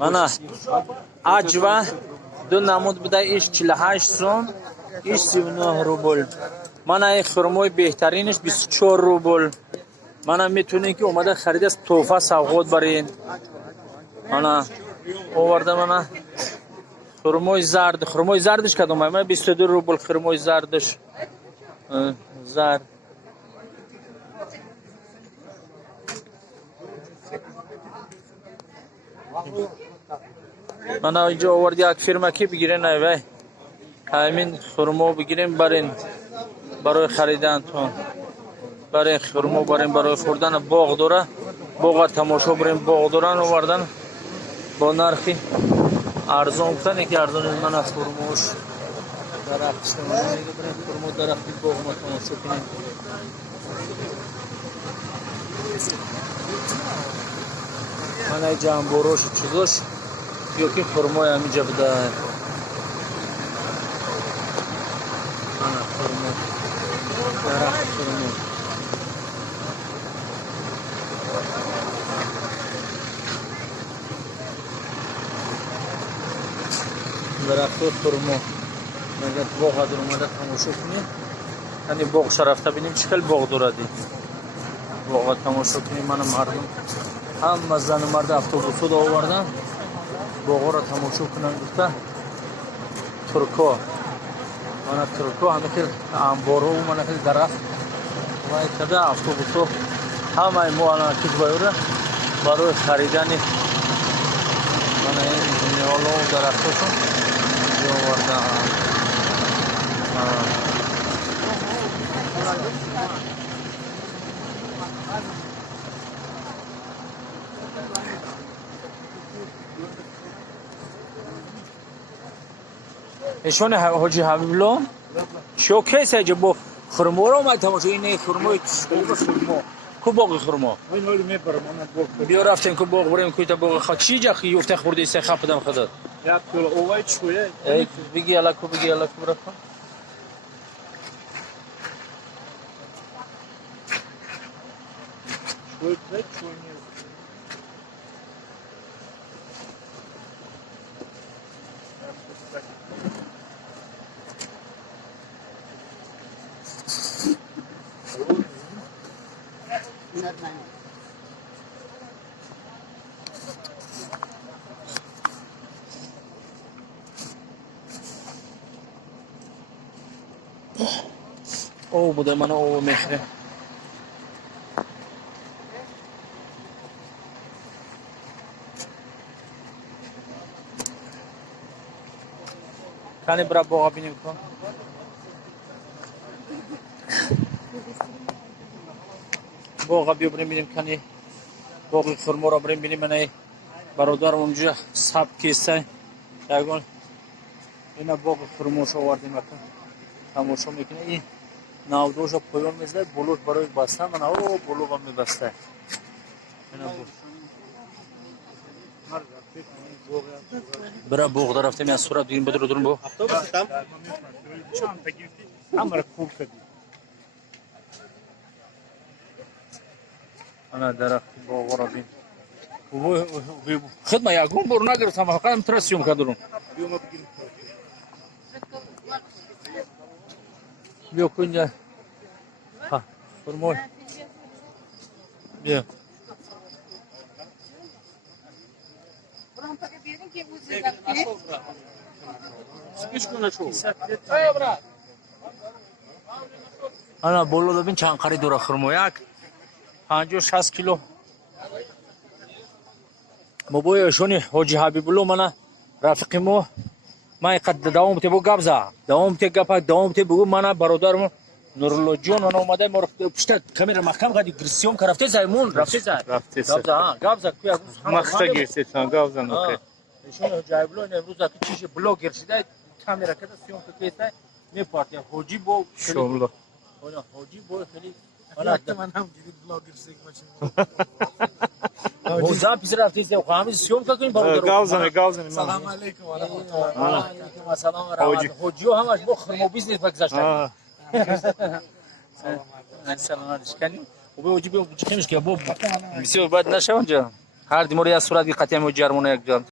Mana ajva دو نمود بده ایش 48 سون ایش 39 روبل. من این خرمای بهترینش 24 روبل. من میتونین که اومده خرید است توفه سوغات برین. من آورده من خرمای زردش کدوم من 22 روبل خرمای زردش زرد. من اینجا آوردی یک فرما کی بگیرین وای همین خرما بگیریم برین برای خریدن تو برای خرما برین برای خوردن باغ داره باغ تماشا بریم باغ دارن آوردن با نرخی ارزان کنه که ارزان من از خرماش درخت استفاده میگه بریم خرما درختی باغ ما تماشا کنیم. من ای جنبوروش چیزاش یا که خرمای همینجا بده. خرما درخت خرما درخت خرما مگر باغ در اومده تماشا کنیم. یعنی باغ شرفته بینیم چکل باغ دارد باغ تماشا کنیم. من مردم هم زن مرد اتوبوس رو آوردن باغ را تماشا کنن گفته ترکا من ترکا همه که انبارو و من که درخت و کده اتوبوس همه ما الان کیت بایوره برای خریدن من این میوه و درختشون آوردن. ایشون حاجی حبیبالله شوکه سجه با خرما رو اومد تماشا اینه خرمای خرما کو باغ خرما بیا رفتیم کو باغ بریم کوی تا باغ خاک چی جا خی افته خورده سه خپ دم خدات یا تو اوای چویه بگی الا کو برا او بوده من او میخره کنی برا باقا بینیم کن باقا بیا بریم بینیم کنی باقی خرما را بریم بینیم. من برادر اونجا سب کیسته یکون اینا باقی خرماش آوردیم اکن تماشا میکنه. این ناودوش پایان میزده بلوش برای بسته من او بلو هم میبسته برا باغ در رفتیم از صورت بگیم بدر درون با انا درخت باغ را بین خدمه یکون برو نگرفتم فقط ترسیم کدرون بیا کنجا ها فرمای بیا انا بولو ببین چند خرید داره خرما یک 50-60 کیلو بابای ایشون حاجی حبیبالله من رفیقمو من قد دوام ته بو گابزا دوام ته گپا دوام ته بگو من برادرم نورالله جون اون اومده ما پشت کامera محکم کردی گرسیوم کرفته زایمون رفته زای گابزا کویا مخته گرفته تان گابزا نوکه ایشون حاجی حبیبالله امروز که چیش بلاگر شده کامera کرده سیون کیسه میپارتی حاجی بو شولو اون حاجی بو خیلی من هم جدید بلاگر سیک باشم موزا پیش رفتی سه خواهمی سیوم کنیم با گاوزن سلام علیکم و رحمت الله و علیکم السلام و رحمت حجیو همش با خرما بیزنس بگذاشت سلام علیکم کنیم و به حجی خیمش که بو بسیار بد نشه اونجا هر دیموری از صورت که قطعی مو جرمونه یک جان